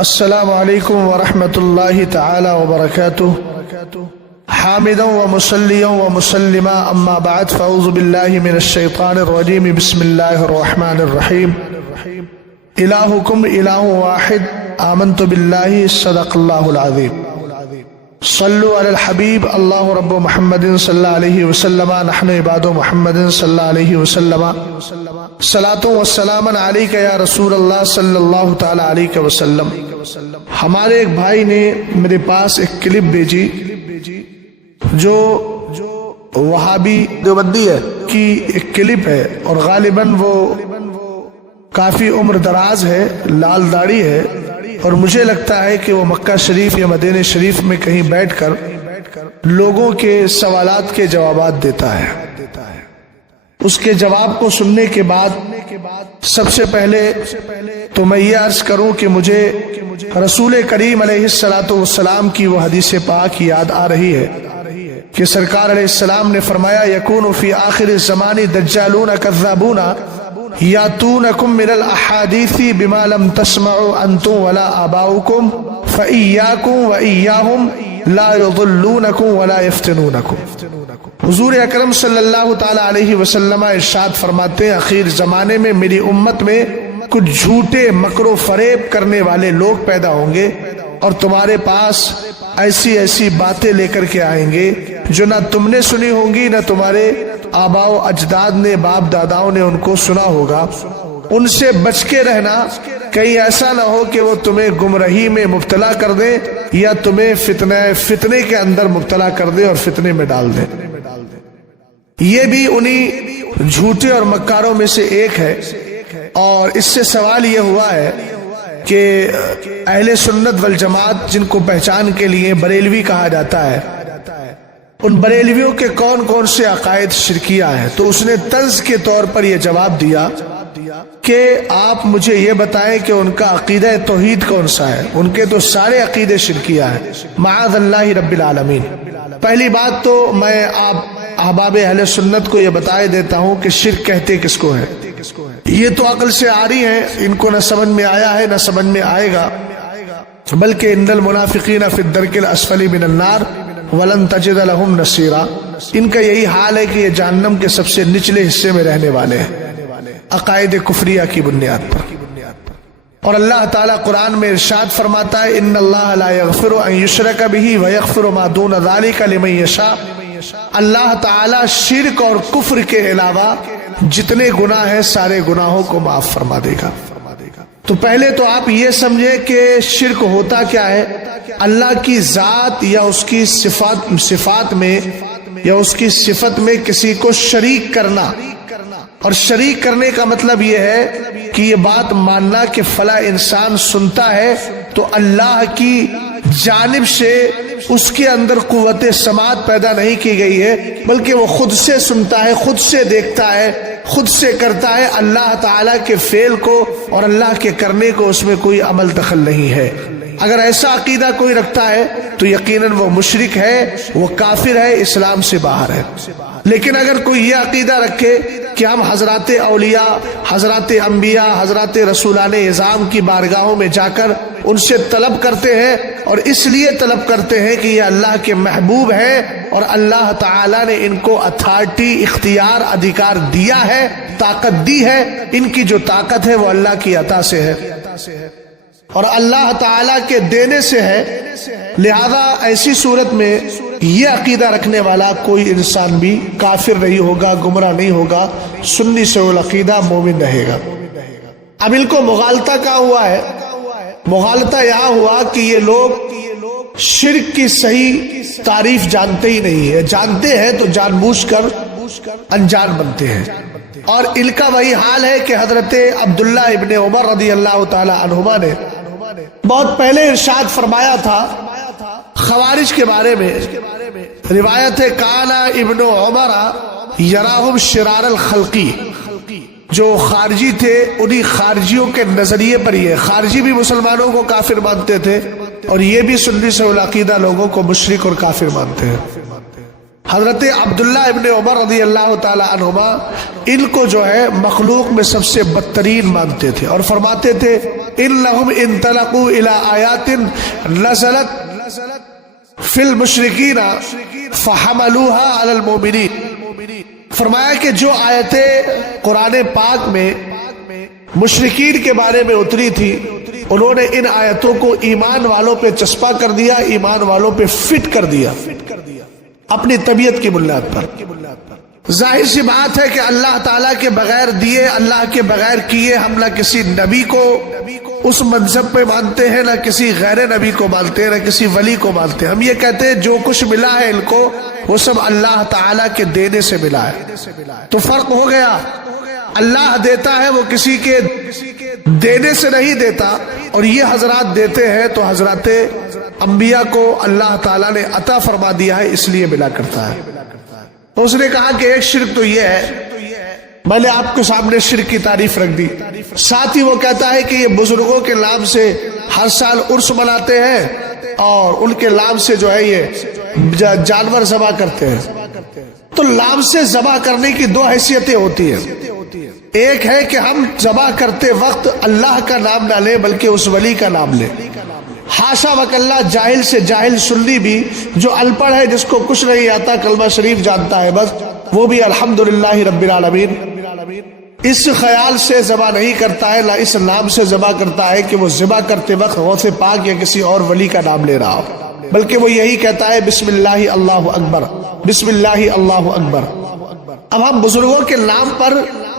السلام علیکم ورحمۃ اللہ تعالی وبرکاتہ حامدا ومصلیا ومسلما اما بعد فاعوذ باللہ من الشیطان الرجیم بسم اللہ الرحمن الرحیم الہکم الہ واحد آمنت باللہ صدق اللہ العظیم صلو علی الحبیب اللہ رب محمد صلی اللہ علیہ وسلم نحن عباد محمد صلی اللہ علیہ وسلم صلاۃ و سلام علیک یا رسول اللہ صلی اللہ تعالی علیہ وسلم۔ ہمارے ایک بھائی نے میرے پاس ایک کلپ بھیجی جو وہابی دیوبندی ہے کی ایک کلپ ہے، اور غالباً وہ کافی عمر دراز ہے، لال داڑھی ہے، اور مجھے لگتا ہے کہ وہ مکہ شریف یا مدینہ شریف میں کہیں بیٹھ کر لوگوں کے سوالات کے جوابات دیتا ہے۔ اس کے جواب کو سننے کے بعد سب سے پہلے تو میں یہ عرض کروں کہ مجھے رسول کریم علیہ السلام کی وہ حدیث پاک یاد آ رہی ہے کہ سرکار علیہ السلام نے فرمایا یکون فی آخر الزمان دجالون کذابون یاتونکم من الاحادیث بما لم تسمعوا انتم ولا آباؤکم فإیاکم وإیاہم لا یضلونکم ولا یفتنونکم۔ حضور اکرم صلی اللہ تعالی علیہ وسلم ارشاد فرماتے ہیں آخر زمانے میں میری امت میں کچھ جھوٹے مکر و فریب کرنے والے لوگ پیدا ہوں گے، اور تمہارے پاس ایسی ایسی باتیں لے کر کے آئیں گے جو نہ تم نے سنی ہوں گی نہ تمہارے آباء و اجداد نے، باپ داداؤں نے ان کو سنا ہوگا۔ ان سے بچ کے رہنا، کہیں ایسا نہ ہو کہ وہ تمہیں گمراہی میں مبتلا کر دیں یا تمہیں فتنے کے اندر مبتلا کر دیں اور فتنے میں ڈال دیں۔ یہ بھی انہی جھوٹے اور مکاروں میں سے ایک ہے، اور اس سے سوال یہ ہوا ہے کہ اہل سنت والجماعت جن کو پہچان کے لیے بریلوی کہا جاتا ہے، ان بریلویوں کے کون کون سے عقائد شرکیہ ہیں؟ تو اس نے طنز کے طور پر یہ جواب دیا کہ آپ مجھے یہ بتائیں کہ ان کا عقیدہ توحید کون سا ہے؟ ان کے تو سارے عقیدے شرکیہ ہیں، معاذ اللہ رب العالمین۔ پہلی بات تو میں آپ احباب اہل سنت کو یہ بتائے دیتا ہوں کہ شرک کہتے کس کو ہے۔ یہ تو عقل سے آ رہی ہیں، ان کو نہ سمجھ میں آیا ہے نہ سمجھ میں آئے گا، بلکہ ان المنافقین فی الدرک الاسفل من النار ولن تجد لهم نصیرا۔ ان کا یہی حال ہے کہ یہ جہنم کے سب سے نچلے حصے میں رہنے والے ہیں عقائد کفریہ کی بنیاد پر۔ اور اللہ تعالیٰ قرآن میں ارشاد فرماتا ہے ان اللہ لا یغفر ان یشرک بہ ویغفر ما دون ذلک لمن یشاء۔ اللہ تعالیٰ شرک اور کفر کے علاوہ جتنے گناہ ہیں سارے گناہوں کو معاف فرما دے گا۔ تو پہلے تو آپ یہ سمجھے کہ شرک ہوتا کیا ہے؟ اللہ کی ذات یا اس کی صفات میں یا اس کی صفت میں کسی کو شریک کرنا، اور شریک کرنے کا مطلب یہ ہے کہ یہ بات ماننا کہ فلاں انسان سنتا ہے تو اللہ کی جانب سے اس کے اندر قوت سماعت پیدا نہیں کی گئی ہے، بلکہ وہ خود سے سنتا ہے، خود سے دیکھتا ہے، خود سے کرتا ہے۔ اللہ تعالیٰ کے فعل کو اور اللہ کے کرنے کو اس میں کوئی عمل دخل نہیں ہے۔ اگر ایسا عقیدہ کوئی رکھتا ہے تو یقیناً وہ مشرک ہے، وہ کافر ہے، اسلام سے باہر ہے۔ لیکن اگر کوئی یہ عقیدہ رکھے کہ ہم حضرات اولیاء، حضرات انبیاء، حضرات رسولان اعظام کی بارگاہوں میں جا کر ان سے طلب کرتے ہیں، اور اس لیے طلب کرتے ہیں کہ یہ اللہ کے محبوب ہیں اور اللہ تعالیٰ نے ان کو اتھارٹی، اختیار، ادھیکار دیا ہے، طاقت دی ہے، ان کی جو طاقت ہے وہ اللہ کی عطا سے ہے اور اللہ تعالیٰ کے دینے سے ہے، لہذا ایسی صورت میں یہ عقیدہ رکھنے والا کوئی انسان بھی کافر نہیں ہوگا، گمراہ نہیں ہوگا، سنی سے العقیدہ مومن رہے گا۔ اب ان کو مغالطہ کہاں ہوا ہے؟ مغالطہ یہاں ہوا کہ یہ لوگ شرک کی صحیح تعریف جانتے ہی نہیں ہے، جانتے ہیں تو جان بوجھ کر انجان بنتے ہیں۔ اور ان کا وہی حال ہے کہ حضرت عبداللہ ابن عمر رضی اللہ تعالی عنہما نے بہت پہلے ارشاد فرمایا تھا خوارج کے بارے میں۔ روایت ہے کانا ابن عمر یراہم شرار الخلقی، جو خارجی تھے انہی خارجیوں کے نظریے پر یہ خارجی بھی مسلمانوں کو کافر مانتے تھے، اور یہ بھی سنی سے العقیدہ لوگوں کو مشرک اور کافر مانتے ہیں۔ حضرت عبداللہ ابن عمر رضی اللہ تعالی عنہما ان کو جو ہے مخلوق میں سب سے بدترین مانتے تھے اور فرماتے تھے انہم انطلقوا الی آیات نزلت فی المشرکین فحملوها علی المؤمنین، فرمایا کہ جو آیتیں قرآن پاک میں مشرکین کے بارے میں اتری تھی انہوں نے ان آیتوں کو ایمان والوں پہ چسپا کر دیا، ایمان والوں پہ فٹ کر دیا اپنی طبیعت کی بنیاد پر۔ ظاہر سی بات ہے کہ اللہ تعالیٰ کے بغیر دیے، اللہ کے بغیر کیے، ہم نہ کسی نبی کو اس منصب پہ مانتے ہیں، نہ کسی غیر نبی کو مانتے ہیں، نہ کسی ولی کو مانتے ہیں۔ ہم یہ کہتے ہیں جو کچھ ملا ہے ان کو وہ سب اللہ تعالیٰ کے دینے سے ملا ہے۔ تو فرق ہو گیا، اللہ دیتا ہے وہ کسی کے دینے سے نہیں دیتا، اور یہ حضرات دیتے ہیں تو حضرات انبیاء کو اللہ تعالیٰ نے عطا فرما دیا ہے، اس لیے ملا کرتا ہے۔ تو اس نے کہا کہ ایک شرک تو یہ ہے، میں نے آپ کے سامنے شرک کی تعریف رکھ دی، ساتھ ہی وہ کہتا ہے کہ یہ بزرگوں کے نام سے ہر سال عرس مناتے ہیں اور ان کے نام سے جو ہے یہ جانور ذبح کرتے ہیں۔ تو نام سے ذبح کرنے کی دو حیثیتیں ہوتی ہیں، ایک ہے کہ ہم ذبح کرتے وقت اللہ کا نام نہ لیں بلکہ اس ولی کا نام لیں۔ حاشا وکلا جاہل سے جاہل سنی بھی جو ان پڑھ ہے، جس کو کچھ نہیں آتا، کلمہ شریف جانتا ہے بس، وہ بھی الحمدللہ رب العالمین اس خیال سے ذبح نہیں کرتا ہے، نہ اس نام سے ذبح کرتا ہے کہ وہ ذبح کرتے وقت غوث پاک یا کسی اور ولی کا نام لے رہا ہو، بلکہ وہ یہی کہتا ہے بسم اللہ اللہ اکبر، بسم اللہ اللہ اکبر۔ اب ہم بزرگوں کے نام پر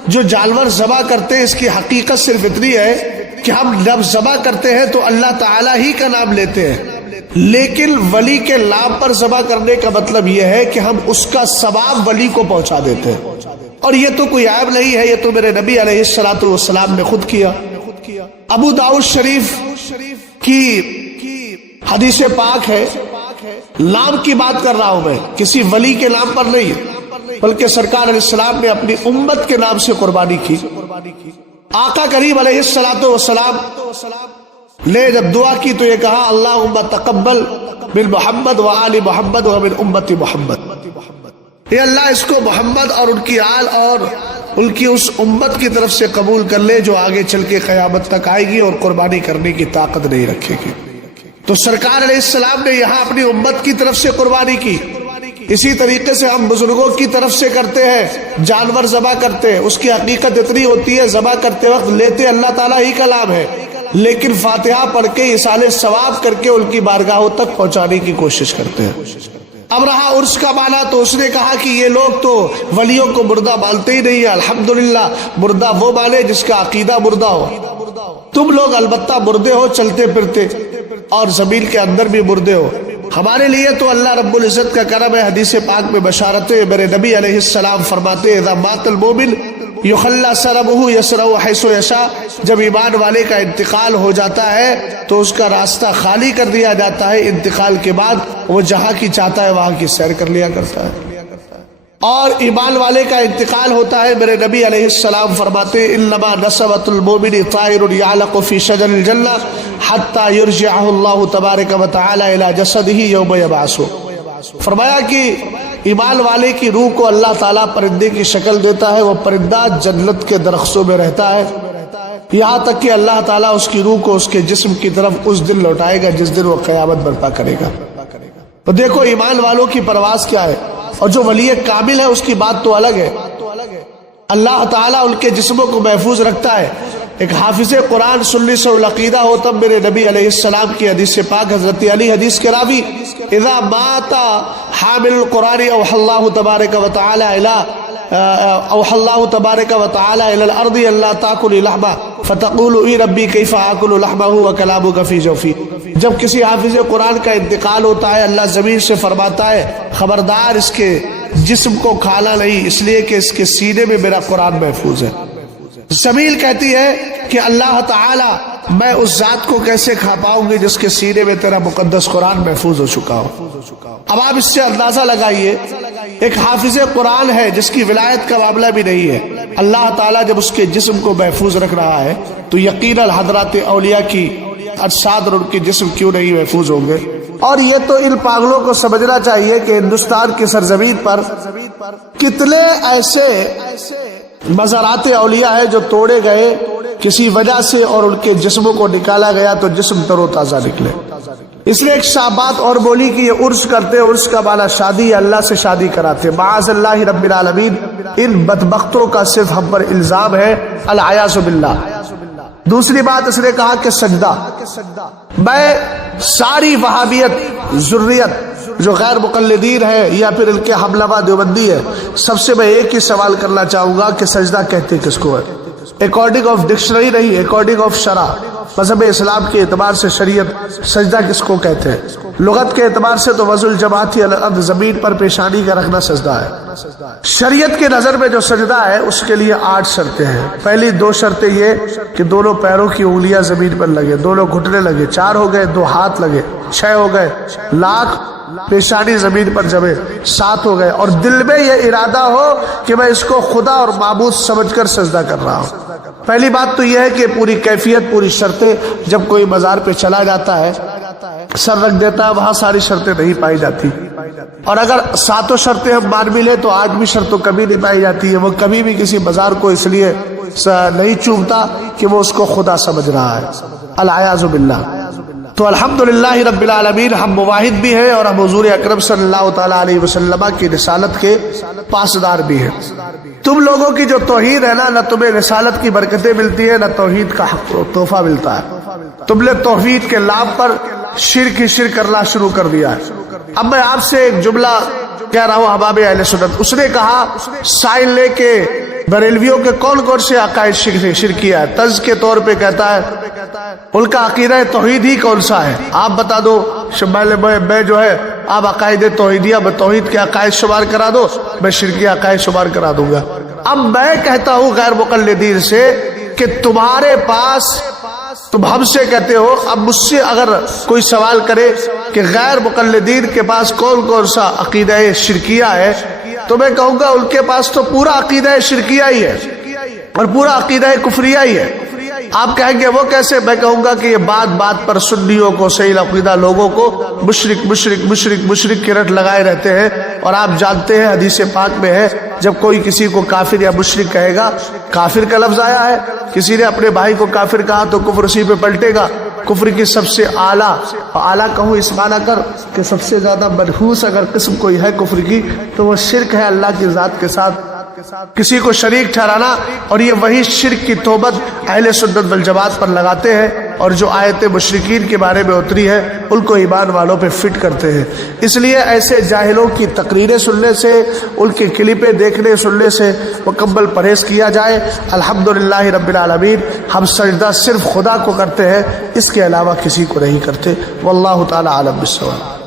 جو جانور ذبح کرتے ہیں اس کی حقیقت صرف اتنی ہے کہ ہم جب ذبح کرتے ہیں تو اللہ تعالیٰ ہی کا نام لیتے ہیں، لیکن ولی کے نام پر ذبح کرنے کا مطلب یہ ہے کہ ہم اس کا ثواب ولی کو پہنچا دیتے ہیں، اور یہ تو کوئی عیب نہیں ہے، یہ تو میرے نبی علیہ الصلوۃ والسلام نے خود کیا۔ ابو داؤد شریف کی حدیث پاک ہے، نام کی بات کر رہا ہوں میں، کسی ولی کے نام پر نہیں، بلکہ سرکار علیہ السلام نے اپنی امت کے نام سے قربانی کی۔ آقا کریم علیہ الصلوۃ والسلام نے جب دعا کی تو یہ کہا اللہم تقبل من محمد وآل محمد ومن امت محمد، یہ اللہ اس کو محمد اور ان کی آل اور ان کی اس امت کی طرف سے قبول کر لے جو آگے چل کے قیامت تک آئے گی اور قربانی کرنے کی طاقت نہیں رکھے گی۔ تو سرکار علیہ السلام نے یہاں اپنی امت کی طرف سے قربانی کی، اسی طریقے سے ہم بزرگوں کی طرف سے کرتے ہیں، جانور ذبح کرتے ہیں، اس کی حقیقت اتنی ہوتی ہے ذبح کرتے وقت لیتے اللہ تعالیٰ ہی کا نام ہے، لیکن فاتحہ پڑھ کے ایصال ثواب کر کے ان کی بارگاہوں تک پہنچانے کی کوشش کرتے ہیں۔ اب رہا عرس کا معنی، تو اس نے کہا کہ یہ لوگ تو ولیوں کو مردہ مانتے ہی نہیں ہے، الحمدللہ مردہ وہ مانے جس کا عقیدہ مردہ ہو، تم لوگ البتہ مردے ہو چلتے پھرتے اور زمین کے اندر بھی مردے ہو۔ ہمارے لیے تو اللہ رب العزت کا کرم ہے، حدیث پاک میں بشارت ہے، میرے نبی علیہ السلام فرماتے ہیں اذا مات المؤمن یخلی سربہ یسرع حیث یشاء، جب ایمان والے کا انتقال ہو جاتا ہے تو اس کا راستہ خالی کر دیا جاتا ہے، انتقال کے بعد وہ جہاں کی چاہتا ہے وہاں کی سیر کر لیا کرتا ہے۔ اور ایمان والے کا انتقال ہوتا ہے، میرے نبی علیہ السلام فرماتے ہیں انما نسبۃ المؤمن طائر یعلق فی شجر الجنہ حتی یرجعہ اللہ تبارک و تعالی الی جسدہ یوم یبعثہ، فرمایا کہ ایمان والے کی روح کو اللہ تعالیٰ پرندے کی شکل دیتا ہے، وہ پرندہ جنت کے درختوں میں رہتا ہے یہاں تک کہ اللہ تعالیٰ اس کی روح کو اس کے جسم کی طرف اس دن لوٹائے گا جس دن وہ قیامت برپا کرے گا۔ تو دیکھو ایمان والوں کی پرواز کیا ہے، اور جو ولی کامل ہے اس کی بات تو الگ ہے، اللہ تعالیٰ ان کے جسموں کو محفوظ رکھتا ہے۔ ایک حافظ قرآن سنی سے العقیدہ ہو تب میرے نبی علیہ السلام کی حدیث پاک، حضرت علی حدیث کے راوی، اذا مات حامل القرآن اوحى اللہ تبارک و تعالی اوحى اللہ تبارک و تعالی الى الارض الا تاکل لحمہ فتقول ای ربی کیف آکل لحمہ وکلامک فی جوفی، جب کسی حافظ قرآن کا انتقال ہوتا ہے اللہ زمین سے فرماتا ہے خبردار اس کے جسم کو کھانا نہیں، اس لیے کہ اس کے سینے میں میرا قرآن محفوظ ہے۔ زمین کہتی ہے کہ اللہ تعالی میں اس ذات کو کیسے کھا پاؤں گی جس کے سینے میں تیرا مقدس قرآن محفوظ ہو چکا ہو۔ اب آپ اس سے اندازہ لگائیے، ایک حافظ قرآن ہے جس کی ولایت کا معاملہ بھی نہیں ہے، اللہ تعالیٰ جب اس کے جسم کو محفوظ رکھ رہا ہے تو یقیناً حضرات اولیاء کی اجساد اور ان کے جسم کیوں نہیں محفوظ ہوں گے؟ اور یہ تو ان پاگلوں کو سمجھنا چاہیے کہ ہندوستان کی سرزمین پر کتنے ایسے مزارات اولیاء ہیں جو توڑے گئے کسی وجہ سے اور ان کے جسموں کو نکالا گیا تو جسم تر و تازہ نکلے۔ اس لیے ایک شابات اور بولی کہ یہ عرس کرتے، عرس کا معنی شادی، اللہ سے شادی کراتے۔ معاذ اللہ رب العالمین، ان بدبختوں کا صرف ہم پر الزام ہے، العیاذ باللہ۔ دوسری بات اس نے کہا کہ سجدہ، میں ساری وہابیت ذریت جو غیر مقلدین ہے یا پھر ان کے حملہ دیوبندی ہے، سب سے میں ایک ہی سوال کرنا چاہوں گا کہ سجدہ کہتے کس کو ہے؟ اکارڈنگ آف ڈکشنری نہیں، اکارڈنگ آف شرع، مذہب اسلام کے اعتبار سے شریعت سجدہ کس کو کہتے ہیں؟ لغت کے اعتبار سے تو وضع الجبہۃ علی الارض، زمین پر پیشانی کا رکھنا سجدہ ہے۔ شریعت کے نظر میں جو سجدہ ہے اس کے لیے 8 شرطیں ہیں۔ پہلی 2 شرطیں یہ کہ دونوں پیروں کی انگلیاں زمین پر لگے، دونوں گھٹنے لگے، 4 ہو گئے، 2 ہاتھ لگے، 6 ہو گئے، لاکھ پیشانی زمین پر جمے، 7 ہو گئے، اور دل میں یہ ارادہ ہو کہ میں اس کو خدا اور معبود سمجھ کر سجدہ کر رہا ہوں۔ پہلی بات تو یہ ہے کہ پوری کیفیت، پوری شرطیں، جب کوئی مزار پہ چلا جاتا ہے سر رکھ دیتا ہے، وہاں ساری شرطیں نہیں پائی جاتی، اور اگر 7 شرطیں ہم مان بھی لیں تو 8ویں شرط تو کبھی نہیں پائی جاتی ہے۔ وہ کبھی بھی کسی مزار کو اس لیے نہیں چومتا کہ وہ اس کو خدا سمجھ رہا ہے، العیاذ باللہ۔ تو الحمدللہ رب العالمین، ہم مواحد بھی ہیں اور ہم حضور اکرم صلی اللہ تعالی علیہ وسلم کی رسالت کے پاسدار بھی ہیں۔ تم لوگوں کی جو توحید ہے نہ تمہیں رسالت کی برکتیں ملتی ہیں، نہ توحید کا تحفہ ملتا ہے۔ تم نے توحید کے لاب پر شرک ہی شرک کرنا شروع کر دیا ہے۔ اب میں آپ سے ایک جملہ کہہ رہا ہوں احباب اہل سنت، اس نے کہا سائن لے کے بریلویوں کے کون کون سے عقائد شرکیہ ہے؟ طرز کے طور پہ کہتا ہے ان کا عقیدہ توحید ہی کون سا ہے؟ آپ بتا دو، میں جو ہے آپ عقائد توحیدیہ، توحید کے عقائد شمار کرا دو، میں شرکیہ عقائد شمار کرا دوں گا۔ اب میں کہتا ہوں غیر مقلدین سے کہ تمہارے پاس، تم ہم سے کہتے ہو، اب مجھ سے اگر کوئی سوال کرے کہ غیر مقلدین کے پاس کون کون سا عقیدہ شرکیہ ہے، تو میں کہوں گا ان کے پاس تو پورا عقیدہ شرکیہ ہی ہے اور پورا عقیدہ کفریہ ہی ہے۔ آپ کہیں گے وہ کیسے؟ میں کہوں گا کہ یہ بات بات پر سنیوں کو، صحیح عقیدہ لوگوں کو مشرک مشرک مشرک مشرک کی رٹ لگائے رہتے ہیں، اور آپ جانتے ہیں حدیث پاک میں ہے جب کوئی کسی کو کافر یا مشرک کہے گا، کافر کا لفظ آیا ہے، کسی نے اپنے بھائی کو کافر کہا تو کفر اسی پہ پلٹے گا۔ کفر کی سب سے اعلیٰ کہوں اس معنی کر کہ سب سے زیادہ منحوس اگر قسم کوئی ہے کفر کی تو وہ شرک ہے اللہ کی ذات کے ساتھ کسی کو شریک ٹھہرانا، اور یہ وہی شرک کی توبت اہل سنت والجماعت پر لگاتے ہیں، اور جو آیت مشرکین کے بارے میں اتری ہے ان کو ایمان والوں پہ فٹ کرتے ہیں۔ اس لیے ایسے جاہلوں کی تقریریں سننے سے، ان کے کلپیں دیکھنے سننے سے مکمل پرہیز کیا جائے۔ الحمدللہ رب العالمین، ہم سجدہ صرف خدا کو کرتے ہیں، اس کے علاوہ کسی کو نہیں کرتے۔ واللہ تعالی عالم بالصواب۔